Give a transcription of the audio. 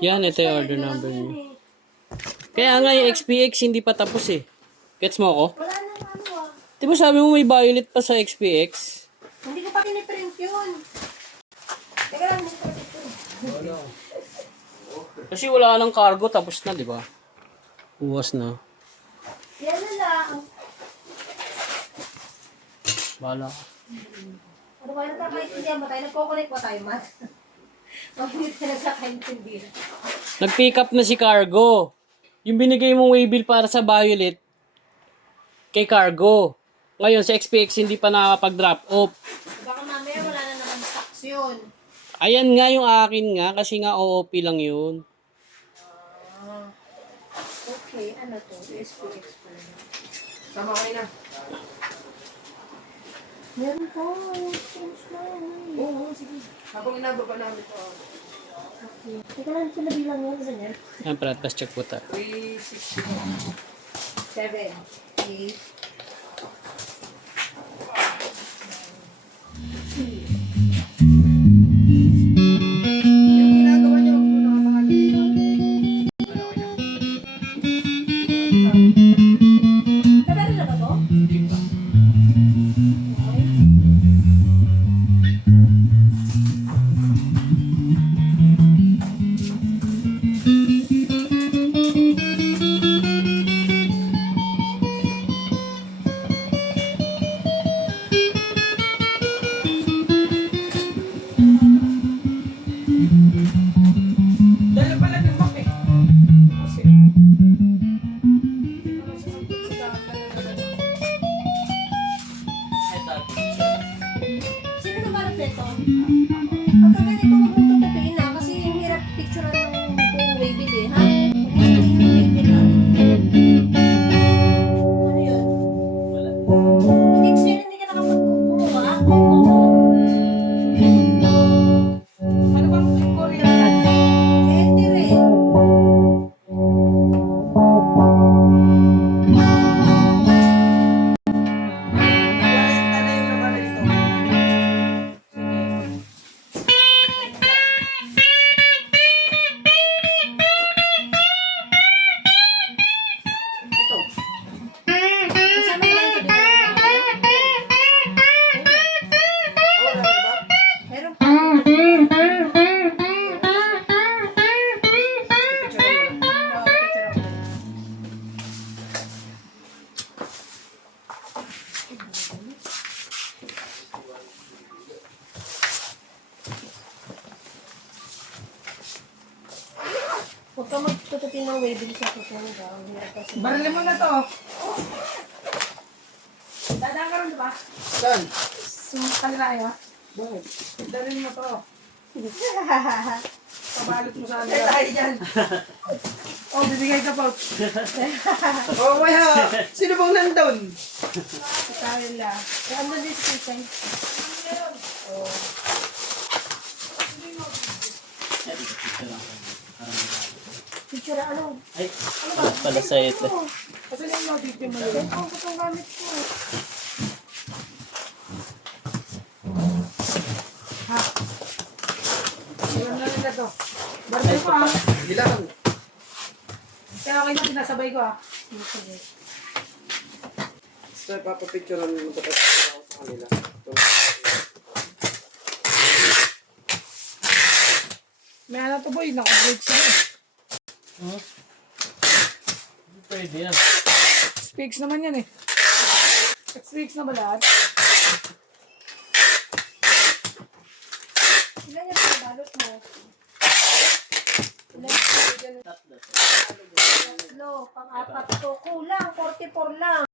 Yan, ito yung order number niyo. Kaya nga yung XPX hindi pa tapos eh. Gets mo ako? Wala na ano ah. Di ba sabi mo may violet pa sa XPX? Hindi ko pa piniprint yun. Teka lang, hindi ko piniprint. Kasi wala nang cargo, tapos na, di ba? Uwas na. Yan na lang. Bahala ka. Ano ba, nagkakaintindihan ba tayo? Nagko-connect ba tayo, Matt? O hindi tayo nagkakaintindihan. Nag-pick up na si cargo. Yung binigay mong waybill para sa violet, kay cargo. Ngayon, sa XPX hindi pa nakakapag-drop off. Baka mamaya wala na naman stocks yun. Ayan nga yung akin nga, kasi nga OOP lang yun. Ah. Okay, ano to? SPX pa rin. Sama kayo na. Meron po. Oo, sige. Habang inababa namin ito. Okay. Teka lang, sila bilang yun. Ganyan. Ayan, let's check po tayo. 360. 7, 8, Yung ginagawa niyo, huwag mo nakapakalimutan. Ano kayo na? Kabero na ba to? Hindi pa. Okay. Dala pala ng map eh. Kasi, hindi ko lang sasangkot sa daan. Sino nabalot nito? Pagka ganito, huwag mong tutupiin na kasi yung hirap picturean ng buong waybill eh, ha? Ano yun? Next year, hindi ka nakapagkukumuha? Ano bang Korean? Hindi rin. Warenta na yung naman ito. Ito. Kasama ko lang sa bigay ko. Oh, wala na iba? Meron pa. Picture mo na. Oo, picture ako. Huwag ka magtutupin ng waybill sa susunod ah. Ang hirap kasi. Barilin mo na to. Dadaan ka rin, di ba? Saan? Sa kanila kayo. Bakit? Dalhin mo to. Pabalot mo sa kanila. Tayo dyan. Oh, bibigay ka pa. Oh, kaya. Sino bang nandun? Sa kanila. Eh, ano din sa kitchen? Picture ano? Ay, pala sa ito. Kasi yung mabibigyan mo yun. Cellphone ko itong gamit ko. Ha? Iwan na rin na to. Barilin mo ah. Bilang. Kaya okay na sinasabay ko ah. Sige. Basta papapicturean mo ito kasi ako sa kanila. Ito. May ano to boy, naka-break sa'yo. Huh? Pwede yan. Speaks naman yan eh. Speaks na ba lahat? Ilan yung pinabalot mo? Ilan? Tatlo. Pang-apat to. Kulang. 44 lang.